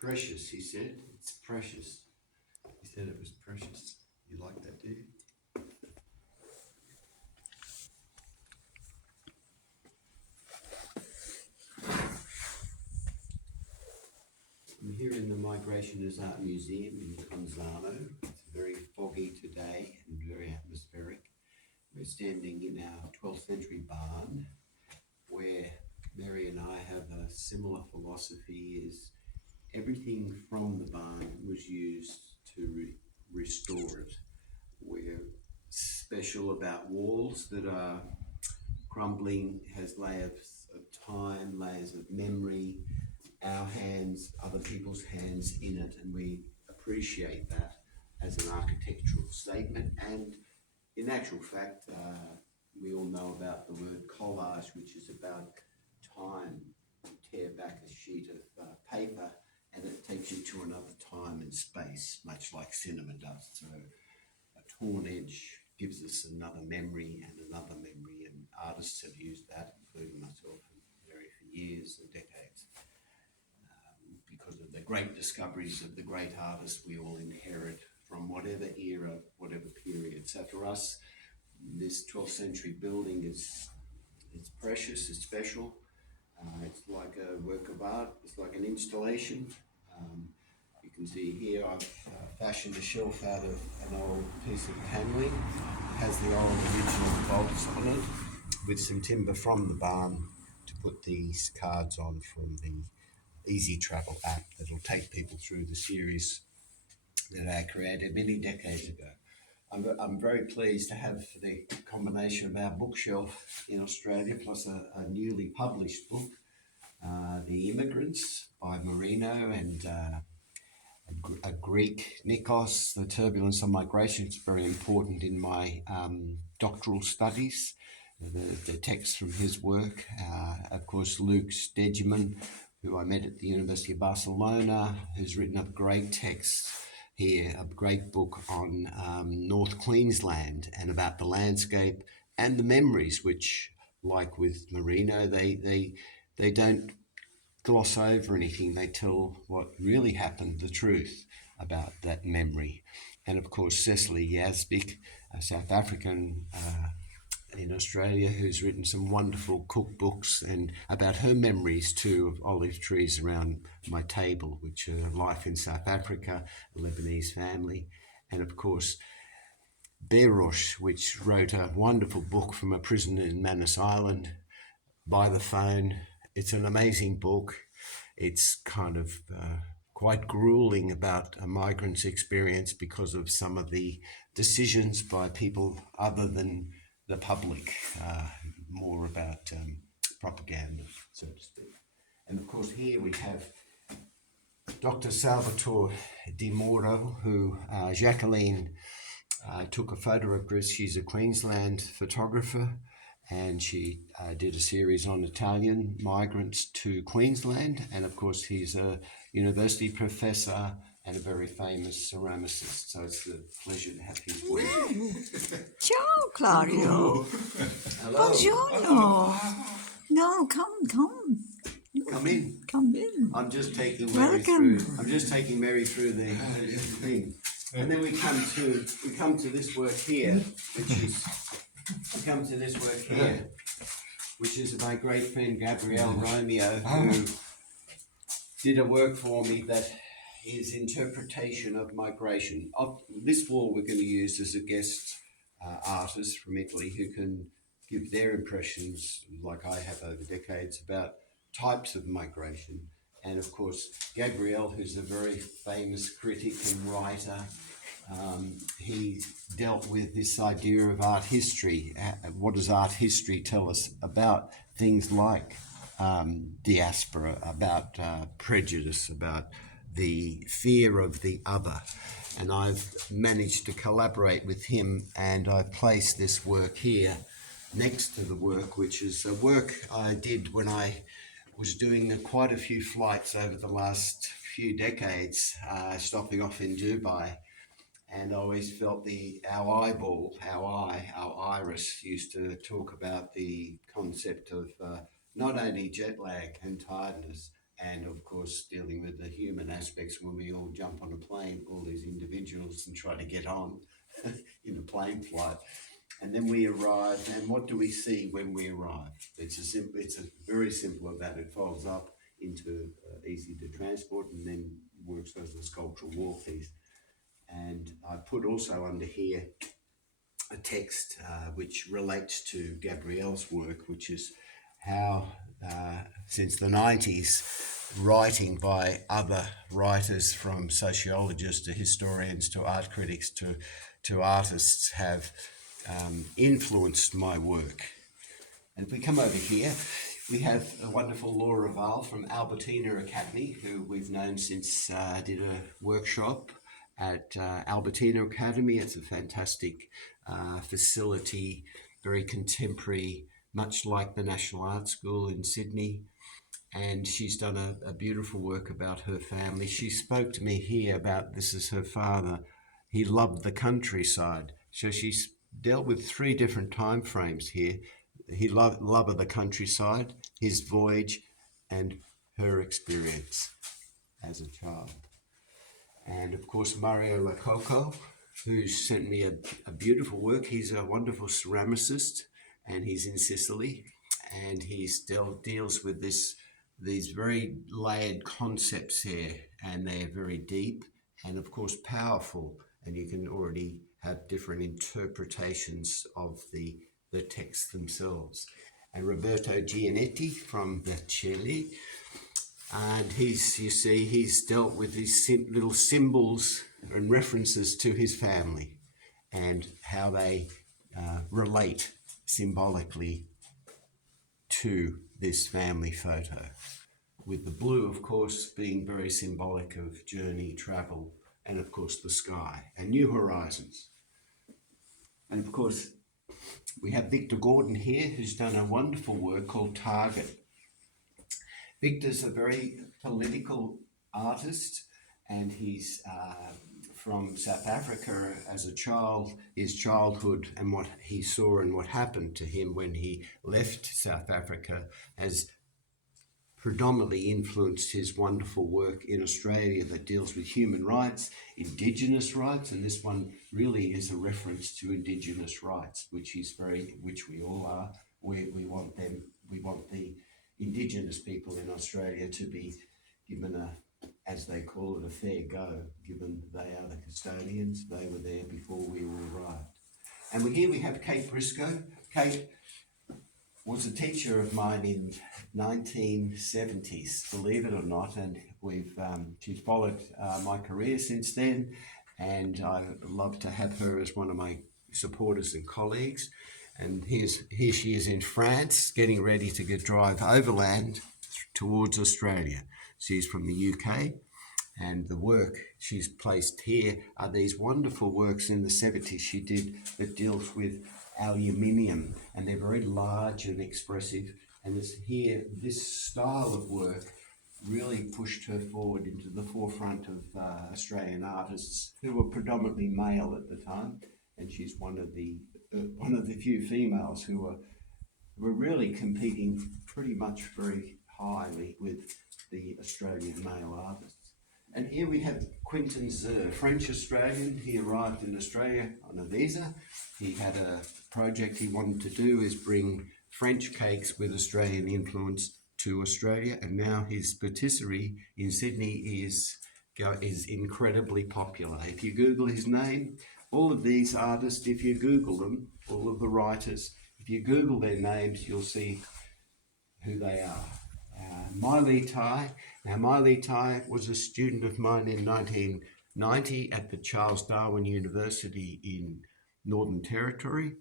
Precious, he said. It's precious. He said it was precious. You like that, do you? I'm here in the Migration as Art Museum in Conzano. It's very foggy today and very atmospheric. We're standing in our 12th century barn where Mary and I have a similar philosophy is everything from the barn was used to restore it. We're special about walls that are crumbling, has layers of time, layers of memory, our hands, other people's hands in it, and we appreciate that as an architectural statement. And in actual fact, we all know about the word collage, which is about time. You tear back a sheet of paper and it takes you to another time and space, much like cinema does. So a torn edge gives us another memory and another memory, and artists have used that, including myself and Mary, for years and decades. Because of the great discoveries of the great artists we all inherit from whatever era, whatever period. So for us, this 12th century building it's precious, it's special. It's like a work of art, it's like an installation. You can see here I've fashioned a shelf out of an old piece of paneling. It has the old original bolts on it with some timber from the barn to put these cards on from the Easy Travel app that will take people through the series that I created many decades ago. I'm very pleased to have the combination of our bookshelf in Australia plus a newly published book, The Immigrants by Marino and a Greek, Nikos, The Turbulence of Migration. It's very important in my doctoral studies, the text from his work. Of course, Luke Stegeman, who I met at the University of Barcelona, who's written a great text here, a great book on North Queensland and about the landscape and the memories, which, like with Marino, they don't gloss over anything. They tell what really happened, the truth about that memory. And of course, Cecily Yazbek, a South African in Australia, who's written some wonderful cookbooks and about her memories too of olive trees around my table, which are life in South Africa, a Lebanese family. And of course, Berosh, which wrote a wonderful book from a prison in Manus Island by the phone. It's an amazing book. It's kind of quite grueling about a migrant's experience because of some of the decisions by people other than the public, more about propaganda, so to speak. And of course here we have Dr. Salvatore Di Moro, who Jacqueline took a photo of. She's a Queensland photographer, and she did a series on Italian migrants to Queensland. And of course he's a university professor and a very famous ceramicist, so it's a pleasure to have his work. Ciao, Claudio. Hello. Buongiorno. No, come. Come in. Come in. I'm just taking Welcome. Mary through the thing, and then we come to this work here, which is my great friend Gabrielle Romeo, who did a work for me that is interpretation of migration. Of this wall we're going to use as a guest artist from Italy who can give their impressions, like I have over decades, about types of migration. And of course, Gabrielle, who's a very famous critic and writer, he dealt with this idea of art history. What does art history tell us about things like diaspora, about prejudice, about the fear of the other? And I've managed to collaborate with him, and I've placed this work here next to the work, which is a work I did when I was doing quite a few flights over the last few decades, stopping off in Dubai. And I always felt our iris used to talk about the concept of not only jet lag and tiredness, and of course dealing with the human aspects when we all jump on a plane, all these individuals, and try to get on in a plane flight. And then we arrive, and what do we see when we arrive? It's a very simple of that. It folds up into easy to transport, and then works as a sculptural wall piece. And I put also under here a text which relates to Gabrielle's work, which is how since the 90s, writing by other writers, from sociologists to historians to art critics to artists, have influenced my work. And if we come over here, we have a wonderful Laura Val from Albertina Academy, who we've known since I did a workshop at Albertina Academy. It's a fantastic facility, very contemporary, much like the National Art School in Sydney. And she's done a beautiful work about her family. She spoke to me here about, this is her father. He loved the countryside. So she's dealt with 3 different time frames here. He loved love of the countryside, his voyage, and her experience as a child. And of course, Mario Lococo, who sent me a beautiful work. He's a wonderful ceramicist, and he's in Sicily, and he still deals with these very layered concepts here, and they're very deep and of course powerful, and you can already have different interpretations of the texts themselves. And Roberto Gianetti from Chile, and he's dealt with these little symbols and references to his family and how they relate symbolically to this family photo, with the blue, of course, being very symbolic of journey, travel, and of course the sky and new horizons. And of course, we have Victor Gordon here, who's done a wonderful work called Target. Victor's a very political artist, and he's from South Africa as a child. His childhood and what he saw and what happened to him when he left South Africa has predominantly influenced his wonderful work in Australia that deals with human rights, Indigenous rights, and this one really is a reference to Indigenous rights, which we all are. We want the Indigenous people in Australia to be given as they call it, a fair go, given they are the custodians. They were there before we all arrived. And here we have Kate Briscoe. Kate was a teacher of mine in 1970s, believe it or not, and she's followed my career since then, and I love to have her as one of my supporters and colleagues. And here she is in France, getting ready to drive overland towards Australia. She's from the UK, and the work she's placed here are these wonderful works in the 70s she did that deals with aluminium, and they're very large and expressive. And this style of work really pushed her forward into the forefront of Australian artists who were predominantly male at the time, and she's one of the few females who were really competing pretty much very highly with the Australian male artists. And here we have Quentin Zer, French-Australian. He arrived in Australia on a visa. He had a project he wanted to do, is bring French cakes with Australian influence to Australia, and now his patisserie in Sydney is incredibly popular. If you Google his name, all of these artists, if you Google them, all of the writers, if you Google their names, you'll see who they are. Mai Li Tai. Now, Mai Li Tai was a student of mine in 1990 at the Charles Darwin University in Northern Territory,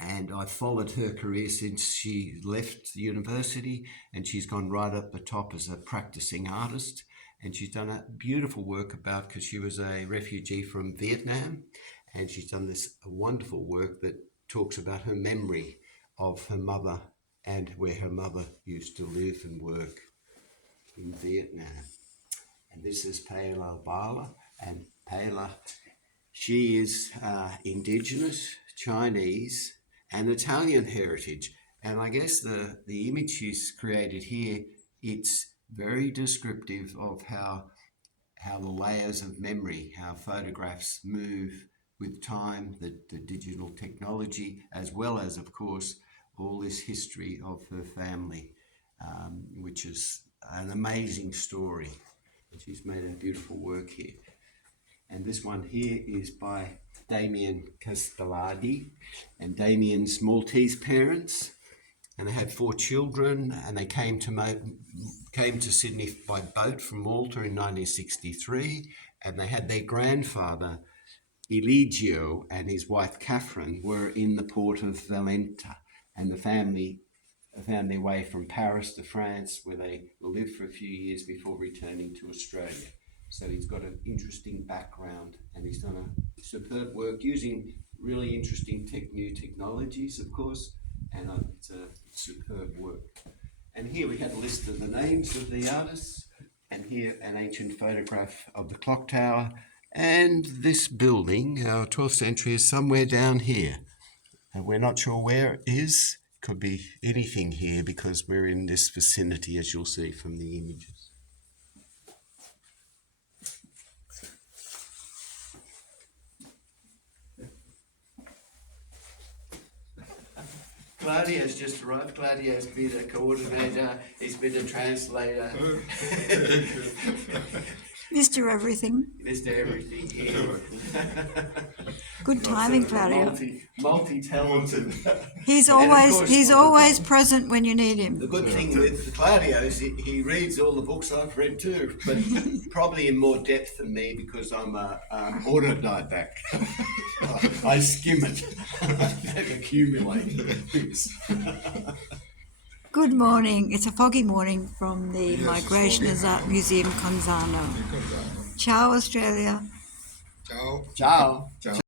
and I followed her career since she left the university, and she's gone right up the top as a practicing artist. And she's done a beautiful work because she was a refugee from Vietnam, and she's done this wonderful work that talks about her memory of her mother and where her mother used to live and work in Vietnam. And this is Paola Bala, and Paola, she is Indigenous, Chinese, and Italian heritage. And I guess the image she's created here, it's very descriptive of how the layers of memory, how photographs move with time, the digital technology, as well as, of course, all this history of her family, which is an amazing story. And she's made a beautiful work here. And this one here is by Damien Castellardi and Damien's Maltese parents. And they had 4 children, and they came to Sydney by boat from Malta in 1963, and they had their grandfather Eligio and his wife Catherine were in the port of Valletta, and the family found their way from Paris to France, where they lived for a few years before returning to Australia. So he's got an interesting background, and he's done a superb work using really interesting new technologies, of course, and it's a superb work. And here we have a list of the names of the artists, and here an ancient photograph of the clock tower, and this building, our 12th century, is somewhere down here. And we're not sure where it is. Could be anything here because we're in this vicinity, as you'll see from the images. Claudio's just arrived. Claudio's been a coordinator, he's been a translator. Mr. Everything. Mr. Everything here. Good timing, Claudio. Multi-talented. He's And of always course, present when you need the him. good thing with Claudio is he reads all the books I've read too, but probably in more depth than me because I'm a autodidact. I skim it, don't accumulate. Good morning. It's a foggy morning from the Migrationers Art Museum, Conzano. Ciao, Australia. Ciao. Ciao. Ciao.